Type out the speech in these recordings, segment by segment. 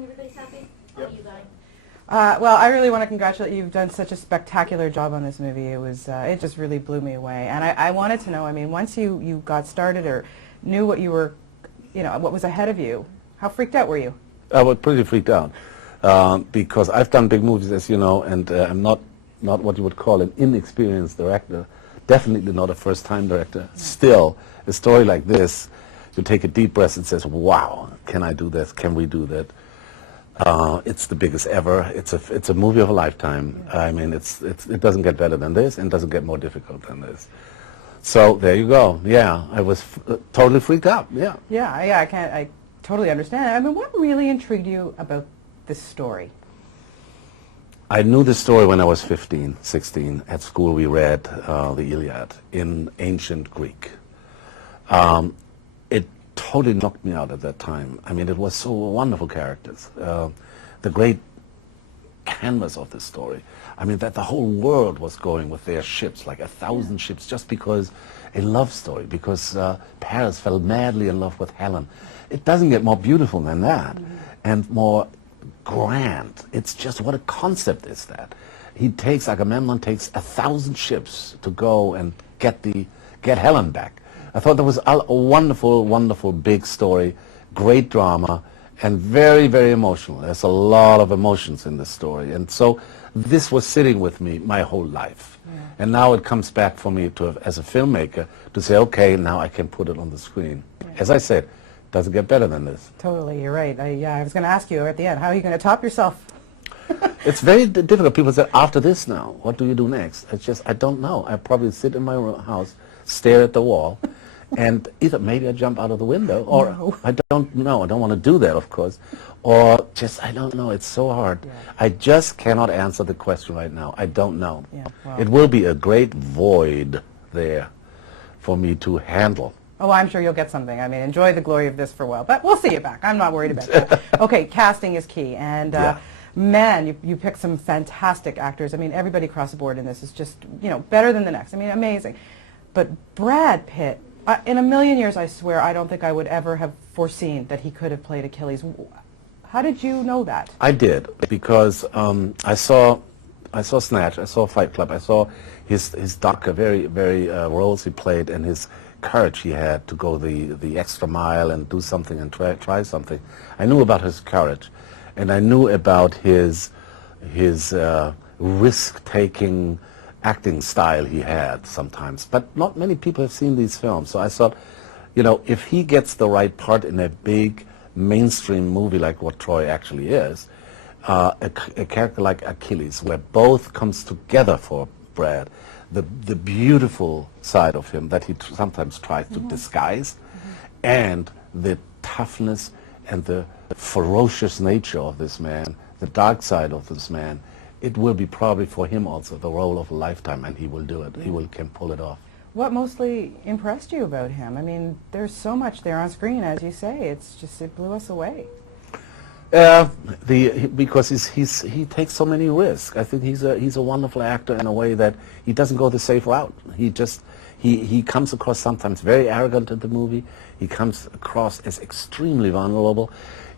done? Everybody's happy? Yep. Oh, you going? Well, I really want to congratulate you. You've done such a spectacular job on this movie. It just really blew me away. And I wanted to know, I mean, once you got started or knew what you were, what was ahead of you, how freaked out were you? I was pretty freaked out because I've done big movies, as you know, and I'm not what you would call an inexperienced director. Definitely not a first-time director. Yeah. Still, a story like this, you take a deep breath and says, "Wow, can I do this? Can we do that?" It's the biggest ever. It's a movie of a lifetime. Yeah. I mean, it doesn't get better than this, and doesn't get more difficult than this. So there you go. Yeah, I was totally freaked out. Yeah. Yeah. I totally understand. I mean, what really intrigued you about this story? I knew this story when I was 15, 16. At school, we read the Iliad in ancient Greek. It totally knocked me out at that time. I mean, it was so wonderful characters. The great canvas of the story. I mean, that the whole world was going with their ships, like 1,000 ships, just because a love story, because Paris fell madly in love with Helen. It doesn't get more beautiful than that, and more grand. It's just, what a concept is that. Agamemnon takes 1,000 ships to go and get Helen back. I thought that was a wonderful, wonderful big story, great drama, and very, very emotional. There's a lot of emotions in this story, and so this was sitting with me my whole life. Yeah. And now it comes back for me as a filmmaker, to say, okay, now I can put it on the screen. Right. As I said, doesn't get better than this. Totally, you're right. I was going to ask you at the end, how are you going to top yourself? It's very difficult. People say, after this now, what do you do next? It's just, I don't know. I probably sit in my house, stare at the wall, and either maybe I jump out of the window, or no. I don't know. I don't want to do that, of course. Or just, I don't know. It's so hard. Yeah. I just cannot answer the question right now. I don't know. Yeah, well. It will be a great void there for me to handle. Oh, I'm sure you'll get something. I mean, enjoy the glory of this for a while. But we'll see you back. I'm not worried about that. Okay, casting is key. And, man, you pick some fantastic actors. I mean, everybody across the board in this is just, better than the next. I mean, amazing. But Brad Pitt, in a million years, I swear, I don't think I would ever have foreseen that he could have played Achilles. How did you know that? I did, because I saw Snatch, I saw Fight Club, I saw his darker, very, very roles he played, and his courage he had to go the extra mile and do something and try something. I knew about his courage, and I knew about his risk-taking acting style he had sometimes. But not many people have seen these films, so I thought, if he gets the right part in a big mainstream movie like what Troy actually is, a character like Achilles, where both comes together for Brad, the beautiful side of him that he sometimes tries to disguise, and the toughness and the ferocious nature of this man, the dark side of this man, it will be probably for him also the role of a lifetime, and he will do it. He can pull it off. What mostly impressed you about him? I mean, there's so much there on screen, as you say. It blew us away. Because he takes so many risks. I think he's a wonderful actor in a way that he doesn't go the safe route. He comes across sometimes very arrogant in the movie. He comes across as extremely vulnerable.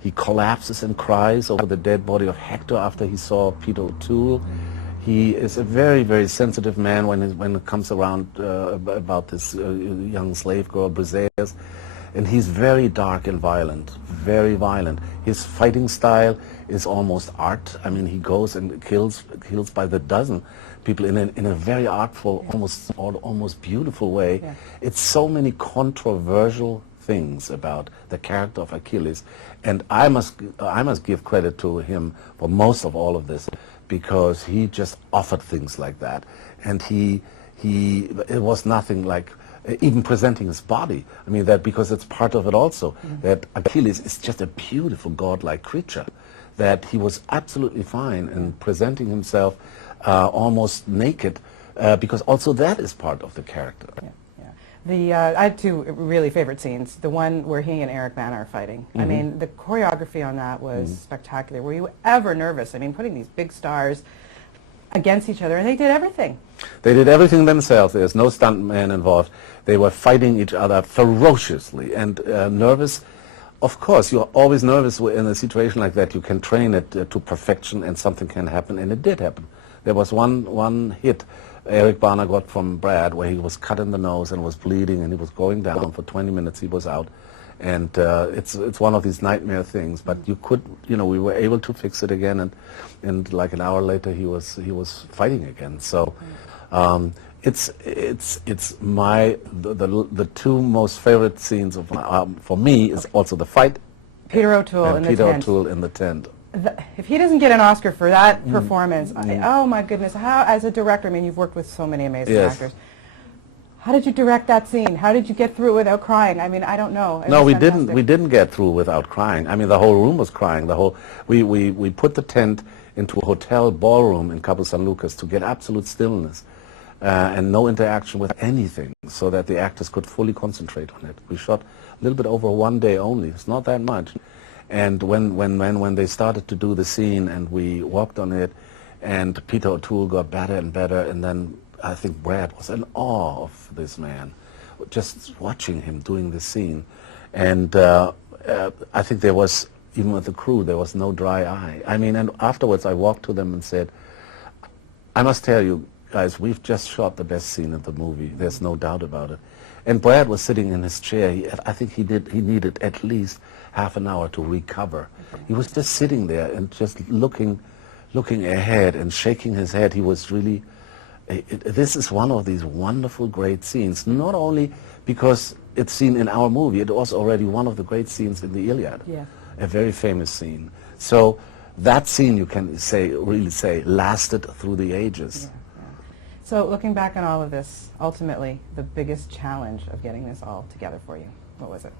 He collapses and cries over the dead body of Hector after he saw Peter O'Toole. He is a very, very sensitive man when it comes around about this young slave girl, Briseis. And he's very dark and violent, very violent. His fighting style is almost art. I mean, he goes and kills by the dozen people in a very artful, almost beautiful way. Yeah. It's so many controversial things about the character of Achilles, and I must give credit to him for most of all of this, because he just offered things like that, and it was nothing like even presenting his body. I mean, that because it's part of it also, that Achilles is just a beautiful godlike creature, that he was absolutely fine in presenting himself almost naked, because also that is part of the character. Yeah. I had two really favorite scenes. The one where he and Eric Bana are fighting. I mean, the choreography on that was spectacular. Were you ever nervous? I mean, putting these big stars against each other, and they did everything. They did everything themselves. There's no stuntman involved. They were fighting each other ferociously and nervous. of course, you're always nervous in a situation like that. You can train it to perfection and something can happen, and it did happen. There was one hit Eric Bana got from Brad where he was cut in the nose and was bleeding and he was going down for 20 minutes. He was out. And it's one of these nightmare things, but you could, we were able to fix it again, and like an hour later he was fighting again. So it's the two most favorite scenes of for me is also the fight. Peter O'Toole in the Peter tent. O'Toole in the tent. If he doesn't get an Oscar for that performance, oh my goodness! How, as a director, I mean, you've worked with so many amazing actors. How did you direct that scene? How did you get through it without crying? I mean, I don't know. No, we didn't. We didn't get through without crying. I mean, the whole room was crying. We put the tent into a hotel ballroom in Cabo San Lucas to get absolute stillness and no interaction with anything, so that the actors could fully concentrate on it. We shot a little bit over 1 day only. It's not that much. And when they started to do the scene and we worked on it, and Peter O'Toole got better and better, and then I think Brad was in awe of this man, just watching him doing the scene. And I think there was, even with the crew, there was no dry eye. I mean, and afterwards I walked to them and said, I must tell you guys, we've just shot the best scene of the movie. There's no doubt about it. And Brad was sitting in his chair. I think he needed at least half an hour to recover. He was just sitting there and just looking ahead and shaking his head. He was really, this is one of these wonderful, great scenes, not only because it's seen in our movie, it was already one of the great scenes in the Iliad, a very famous scene. So that scene, you can really say, lasted through the ages. So looking back on all of this, ultimately, the biggest challenge of getting this all together for you, what was it?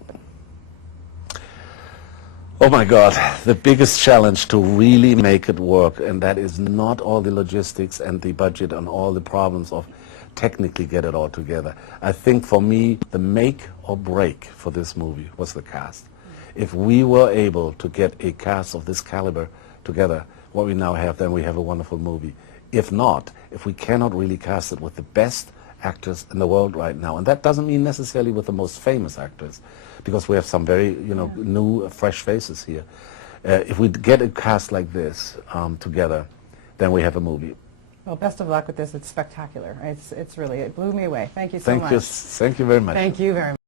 Oh my God, the biggest challenge to really make it work, and that is not all the logistics and the budget and all the problems of technically get it all together. I think for me, the make or break for this movie was the cast. If we were able to get a cast of this caliber together, what we now have, then we have a wonderful movie. If not, if we cannot really cast it with the best actors in the world right now, and that doesn't mean necessarily with the most famous actors, because we have some very, new, fresh faces here. If we get a cast like this together, then we have a movie. Well, best of luck with this. It's spectacular. It's really, it blew me away. Thank you so much. Thank you very much. Thank you very much.